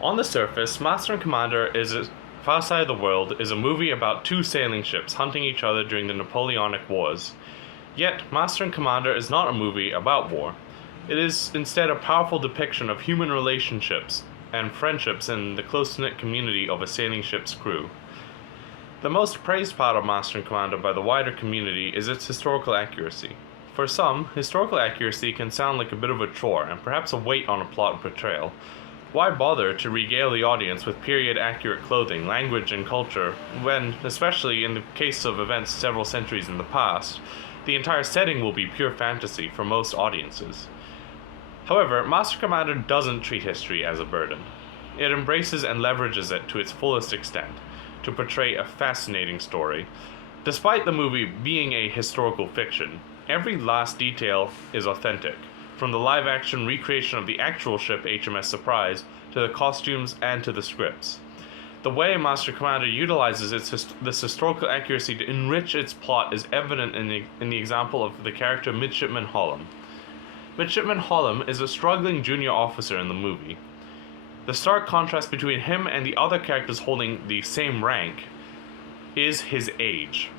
On the surface, Master and Commander Far Side of the World is a movie about two sailing ships hunting each other during the Napoleonic Wars. Yet, Master and Commander is not a movie about war. It is instead a powerful depiction of human relationships and friendships in the close-knit community of a sailing ship's crew. The most praised part of Master and Commander by the wider community is its historical accuracy. For some, historical accuracy can sound like a bit of a chore and perhaps a weight on a plot portrayal. Why bother to regale the audience with period-accurate clothing, language, and culture when, especially in the case of events several centuries in the past, the entire setting will be pure fantasy for most audiences? However, Master Commander doesn't treat history as a burden. It embraces and leverages it to its fullest extent to portray a fascinating story. Despite the movie being a historical fiction, every last detail is authentic, from the live-action recreation of the actual ship HMS Surprise to the costumes and to the scripts. The way Master Commander utilizes this historical accuracy to enrich its plot is evident in the example of the character Midshipman Hollom. Midshipman Hollom is a struggling junior officer in the movie. The stark contrast between him and the other characters holding the same rank is his age.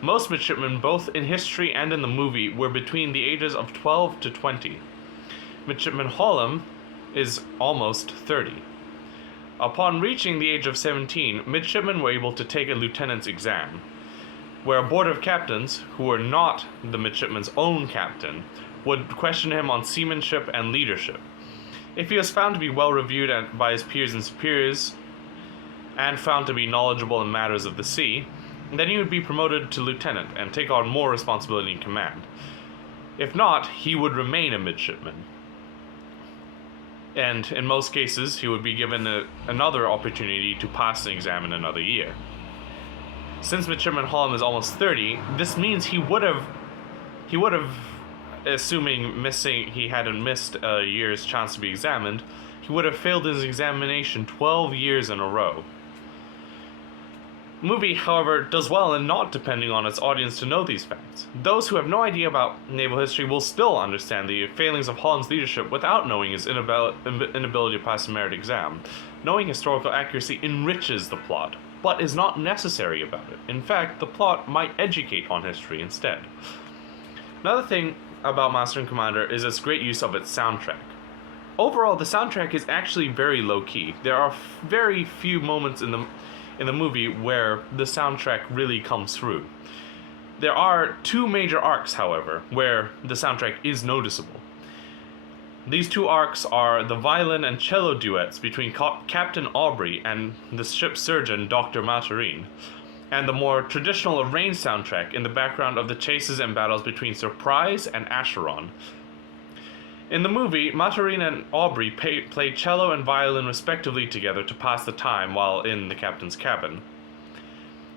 Most midshipmen, both in history and in the movie, were between the ages of 12 to 20. Midshipman Hollom is almost 30. Upon reaching the age of 17, midshipmen were able to take a lieutenant's exam, where a board of captains, who were not the midshipman's own captain, would question him on seamanship and leadership. If he was found to be well reviewed by his peers and superiors, and found to be knowledgeable in matters of the sea, then he would be promoted to lieutenant and take on more responsibility in command. If not, he would remain a midshipman. And in most cases, he would be given another opportunity to pass an exam in another year. Since Midshipman Hollom is almost 30, this means he would have, assuming he hadn't missed a year's chance to be examined, he would have failed his examination 12 years in a row. The movie, however, does well in not depending on its audience to know these facts. Those who have no idea about naval history will still understand the failings of Hollom's leadership without knowing his inability to pass a merit exam. Knowing historical accuracy enriches the plot, but is not necessary about it. In fact, the plot might educate on history instead. Another thing about Master and Commander is its great use of its soundtrack. Overall, the soundtrack is actually very low-key. There are very few moments in the movie where the soundtrack really comes through. There are two major arcs, however, where the soundtrack is noticeable. These two arcs are the violin and cello duets between Captain Aubrey and the ship's surgeon, Dr. Maturin, and the more traditional arranged soundtrack in the background of the chases and battles between Surprise and Acheron. In the movie, Maturin and Aubrey play cello and violin respectively together to pass the time while in the captain's cabin.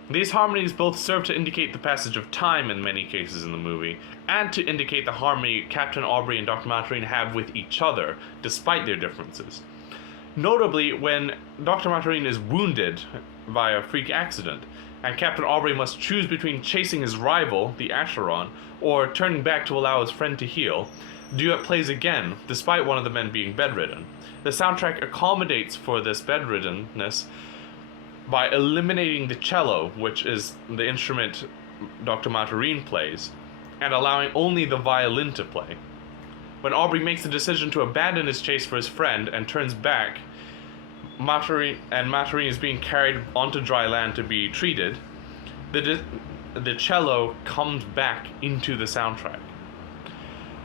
These harmonies both serve to indicate the passage of time in many cases in the movie, and to indicate the harmony Captain Aubrey and Dr. Maturin have with each other, despite their differences. Notably, when Dr. Maturin is wounded by a freak accident, and Captain Aubrey must choose between chasing his rival, the Acheron, or turning back to allow his friend to heal, the duet plays again, despite one of the men being bedridden. The soundtrack accommodates for this bedriddenness by eliminating the cello, which is the instrument Dr. Maturin plays, and allowing only the violin to play. When Aubrey makes the decision to abandon his chase for his friend and turns back, Maturin is being carried onto dry land to be treated, the cello comes back into the soundtrack.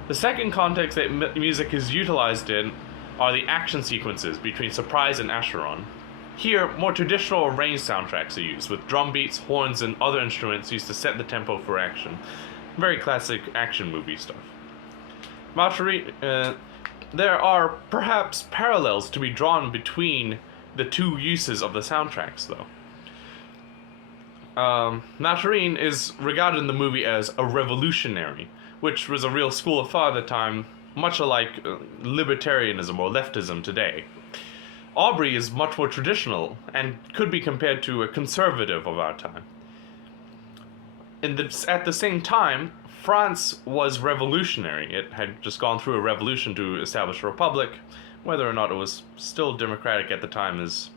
The second context that music is utilized in are the action sequences between Surprise and Acheron. Here, more traditional arranged soundtracks are used, with drum beats, horns, and other instruments used to set the tempo for action. Very classic action movie stuff. There are perhaps parallels to be drawn between the two uses of the soundtracks, though. Maturin is regarded in the movie as a revolutionary, which was a real school of thought at the time, much like libertarianism or leftism today. Aubrey is much more traditional and could be compared to a conservative of our time. At the same time, France was revolutionary. It had just gone through a revolution to establish a republic, Whether or not it was still democratic at the time is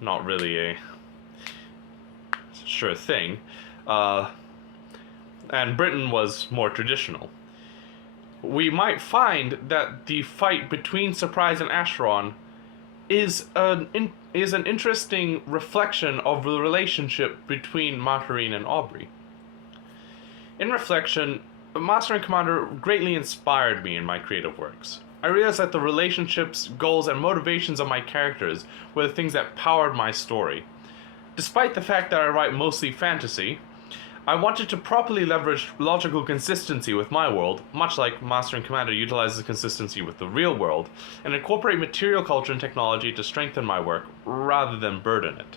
not really a sure thing. And Britain was more traditional. We might find that the fight between Surprise and Acheron is an interesting reflection of the relationship between Margarine and Aubrey. In reflection, Master and Commander greatly inspired me in my creative works. I realized that the relationships, goals, and motivations of my characters were the things that powered my story. Despite the fact that I write mostly fantasy, I wanted to properly leverage logical consistency with my world, much like Master and Commander utilizes consistency with the real world, and incorporate material culture and technology to strengthen my work rather than burden it.